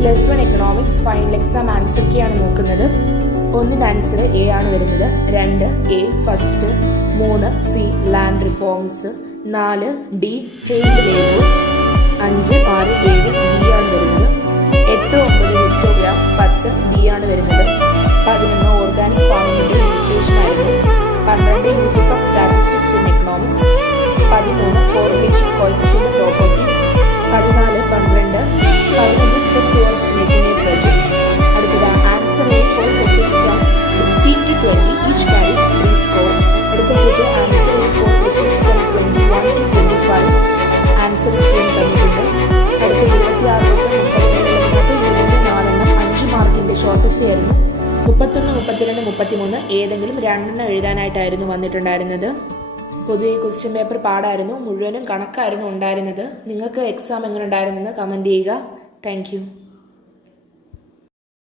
Plus one economics final exam answer കീയാണ് നോക്കുന്നത്. ഒന്നിന് ആൻസർ എ ആണ് വരുന്നത്, 2 A first, 3 C land reforms, 4 D trade labour, 5, 6, 7 B ആണ് വരുന്നത്, 8, 9 ഹിസ്റ്റോഗ്രാം, 10 ബി ആണ് വരുന്നത്, 11 ഓർഗാനിക് ഫാമിംഗിന്റെ ഇൻഡിക്കേഷൻ ആയിരുന്നു, 12 uses of statistics in economics, 13 correlation coefficient properties, 14, 12, 15 step towards making a project. അടുത്തത് answer a four questions from 16 to 20 each carries 3 score. അടുത്ത set answer a four questions from 21 to 25 answer screen തന്നിട്ടുണ്ട്. അടുത്ത 26 തൊട്ട് 34 5 മാർക്കിന്റെ shortest ആയിരുന്നു. 31, 32, 33 ഏതെങ്കിലും 2 എഴുതാനായിട്ടായിരുന്നു വന്നിട്ടുണ്ടായിരുന്നത്. പൊതുവെ ക്വസ്റ്റ്യൻ പേപ്പർ പാടായിരുന്നു, മുഴുവനും കണക്കായിരുന്നു ഉണ്ടായിരുന്നത്. നിങ്ങൾക്ക് എക്സാം എങ്ങനെ ഉണ്ടായിരുന്നെന്ന് കമൻറ്റ് ചെയ്യുക. താങ്ക്